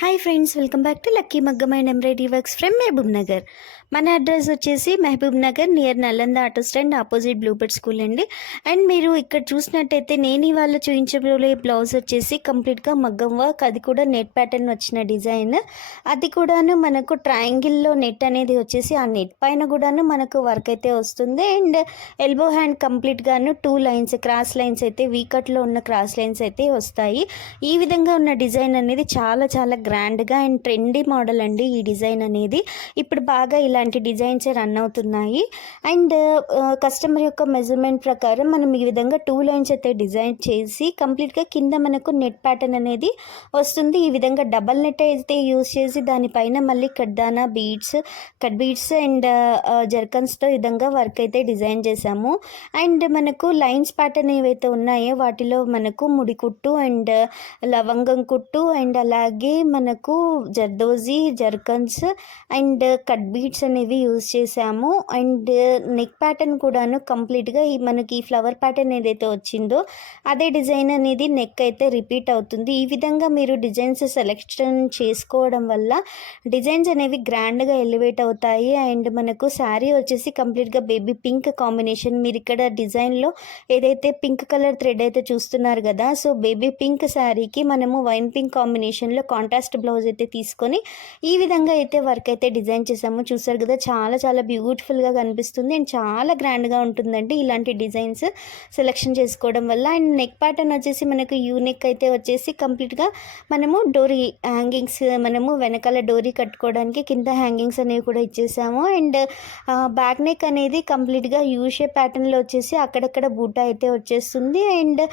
Hi friends, welcome back to lucky Maggam and embroidery works from Mahabubnagar. మన address వచ్చేసి Mahabubnagar near Nalanda auto stand opposite bluebird school అండి. And మీరు ఇక్కడ చూసినట్టయితే నేను ఇవాళ చూపించబోయే బ్లౌజ్ వచ్చేసి కంప్లీట్గా మగ్గం వర్క్, అది కూడా నెట్ ప్యాటర్న్ వచ్చిన డిజైన్. అది కూడాను మనకు ట్రయాంగిల్లో నెట్ అనేది వచ్చేసి ఆ నెట్ పైన కూడాను మనకు వర్క్ అయితే వస్తుంది. అండ్ ఎల్బో హ్యాండ్ కంప్లీట్గాను 2 లైన్స్ క్రాస్ లైన్స్ అయితే వీకట్లో ఉన్న క్రాస్ లైన్స్ అయితే వస్తాయి. ఈ విధంగా ఉన్న డిజైన్ అనేది చాలా చాలా గ్రాండ్గా అండ్ ట్రెండీ మోడల్ అండి. ఈ డిజైన్ అనేది ఇప్పుడు బాగా ఇలాంటి డిజైన్స్ రన్ అవుతున్నాయి. అండ్ కస్టమర్ యొక్క మెజర్మెంట్ ప్రకారం మనం ఈ విధంగా 2 లైన్స్ అయితే డిజైన్ చేసి కంప్లీట్గా కింద మనకు నెట్ ప్యాటర్న్ అనేది వస్తుంది. ఈ విధంగా డబల్ నెట్ అయితే యూజ్ చేసి దానిపైన మళ్ళీ కడ్దానా కట్ బీడ్స్ అండ్ జర్కన్స్తో విధంగా వర్క్ అయితే డిజైన్ చేసాము. అండ్ మనకు లైన్స్ ప్యాటర్న్ ఏవైతే ఉన్నాయో వాటిలో మనకు ముడి కుట్టు అండ్ లవంగం కుట్టు అండ్ అలాగే మనకు zardozi zircons and cut beads అనేవి యూజ్ చేసాము. అండ్ నెక్ ప్యాటర్న్ కూడాను కంప్లీట్గా మనకి ఫ్లవర్ ప్యాటర్న్ ఏదైతే వచ్చిందో అదే డిజైన్ అనేది నెక్ అయితే రిపీట్ అవుతుంది. ఈ విధంగా మీరు డిజైన్స్ సెలెక్షన్ చేసుకోవడం వల్ల డిజైన్స్ అనేవి గ్రాండ్గా ఎలివేట్ అవుతాయి. అండ్ మనకు శారీ వచ్చేసి కంప్లీట్గా బేబీ పింక్ కాంబినేషన్. మీరు ఇక్కడ డిజైన్లో ఏదైతే పింక్ కలర్ థ్రెడ్ అయితే చూస్తున్నారు కదా, సో బేబీ పింక్ శారీకి మనము వైన్ పింక్ కాంబినేషన్లో కాంట్రాస్ట్ బ్లౌజ్ అయితే తీసుకొని ఈ విధంగా అయితే వర్క్ అయితే డిజైన్ చేసాము. చూసారు కదా, చాలా చాలా బ్యూటిఫుల్గా కనిపిస్తుంది అండ్ చాలా గ్రాండ్గా ఉంటుందండి ఇలాంటి డిజైన్స్ సెలెక్షన్ చేసుకోవడం వల్ల. అండ్ నెక్ ప్యాటర్న్ వచ్చేసి మనకు యూ నెక్ అయితే వచ్చేసి కంప్లీట్గా మనము డోరీ హ్యాంగింగ్స్, మనము వెనకాల డోరీ కట్టుకోవడానికి కింద హ్యాంగింగ్స్ అనేవి కూడా ఇచ్చేసాము. అండ్ బ్యాక్ నెక్ అనేది కంప్లీట్గా యూ షేప్ ప్యాటర్న్లో వచ్చేసి అక్కడక్కడ బూటా అయితే వచ్చేస్తుంది. అండ్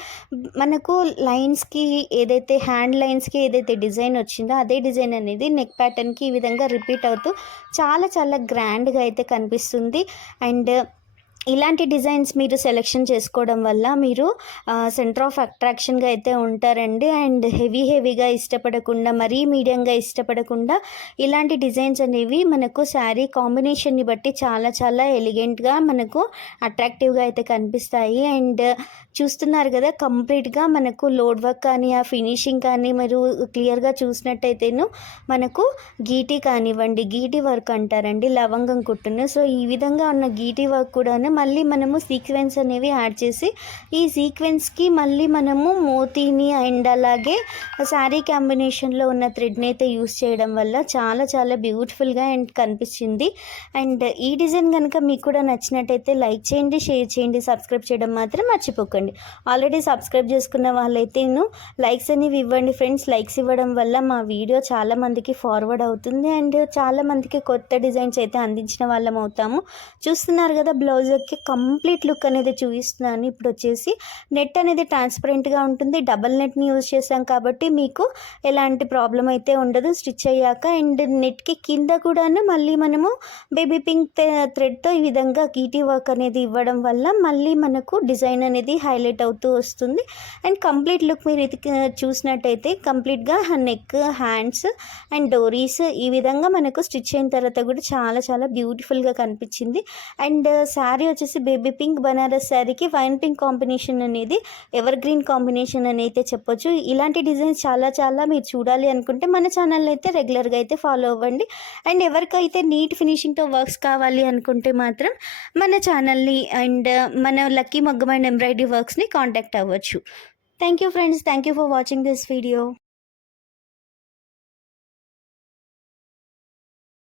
మనకు లైన్స్కి ఏదైతే హ్యాండ్ లైన్స్కి ఏదైతే డిజైన్ వచ్చిందో అదే డిజైన్ అనేది నెక్ ప్యాటర్న్కి ఈ విధంగా రిపీట్ అవుతూ చాలా చాలా గ్రాండ్గా అయితే కనిపిస్తుంది. అండ్ ఇలాంటి డిజైన్స్ మీరు సెలెక్షన్ చేసుకోవడం వల్ల మీరు సెంటర్ ఆఫ్ అట్రాక్షన్గా అయితే ఉంటారండి. అండ్ హెవీగా ఇష్టపడకుండా మరీ మీడియంగా ఇష్టపడకుండా ఇలాంటి డిజైన్స్ అనేవి మనకు శారీ కాంబినేషన్ని బట్టి చాలా చాలా ఎలిగెంట్గా మనకు అట్రాక్టివ్గా అయితే కనిపిస్తాయి. అండ్ చూస్తున్నారు కదా, కంప్లీట్గా మనకు లోడ్ వర్క్ కానీ ఆ ఫినిషింగ్ కానీ మీరు క్లియర్గా చూసినట్టయితేను మనకు గీటీ కానివ్వండి, గీటీ వర్క్ అంటారండి లవంగం కుట్టును. సో ఈ విధంగా ఉన్న గీటీ వర్క్ కూడా మళ్ళీ మనము సీక్వెన్స్ అనేవి యాడ్ చేసి ఈ సీక్వెన్స్కి మళ్ళీ మనము మోతీని అండ్ అలాగే శారీ కాంబినేషన్లో ఉన్న థ్రెడ్ని అయితే యూస్ చేయడం వల్ల చాలా చాలా బ్యూటిఫుల్గా అండ్ కనిపించింది. అండ్ ఈ డిజైన్ కనుక మీకు కూడా నచ్చినట్టయితే లైక్ చేయండి, షేర్ చేయండి, సబ్స్క్రైబ్ చేయడం మాత్రం మర్చిపోకండి. ఆల్రెడీ సబ్స్క్రైబ్ చేసుకున్న వాళ్ళైతే లైక్స్ అనేవి ఇవ్వండి ఫ్రెండ్స్. లైక్స్ ఇవ్వడం వల్ల మా వీడియో చాలామందికి ఫార్వర్డ్ అవుతుంది అండ్ చాలామందికి కొత్త డిజైన్స్ అయితే అందించిన వాళ్ళం అవుతాము. చూస్తున్నారు కదా, బ్లౌజ్ కంప్లీట్ లుక్ అనేది చూపిస్తున్నాను. ఇప్పుడు వచ్చేసి నెట్ అనేది ట్రాన్స్పరెంట్గా ఉంటుంది. డబల్ నెట్ని యూజ్ చేసాం కాబట్టి మీకు ఎలాంటి ప్రాబ్లం అయితే ఉండదు స్టిచ్ అయ్యాక. అండ్ నెట్కి కింద కూడాను మళ్ళీ మనము బేబీ పింక్ థ్రెడ్తో ఈ విధంగా గీటీ వర్క్ అనేది ఇవ్వడం వల్ల మళ్ళీ మనకు డిజైన్ అనేది హైలైట్ అవుతూ వస్తుంది. అండ్ కంప్లీట్ లుక్ మీరు ఇది చూసినట్టయితే కంప్లీట్గా నెక్, హ్యాండ్స్ అండ్ డోరీస్ ఈ విధంగా మనకు స్టిచ్ అయిన తర్వాత కూడా చాలా చాలా బ్యూటిఫుల్గా కనిపించింది. అండ్ శారీ వచ్చేసి బేబీ పింక్ బనారస్ శారీకి వైన్ పింక్ కాంబినేషన్ అనేది ఎవర్ గ్రీన్ కాంబినేషన్ అని అయితే చెప్పొచ్చు. ఇలాంటి డిజైన్స్ చాలా చాలా మీరు చూడాలి అనుకుంటే మన ఛానల్ని అయితే రెగ్యులర్గా అయితే ఫాలో అవ్వండి. అండ్ ఎవరికైతే నీట్ ఫినిషింగ్తో వర్క్స్ కావాలి అనుకుంటే మాత్రం మన ఛానల్ని అండ్ మన lucky Maggam and embroidery వర్క్స్ని contact అవ్వచ్చు. Thank you friends, thank you for watching this video.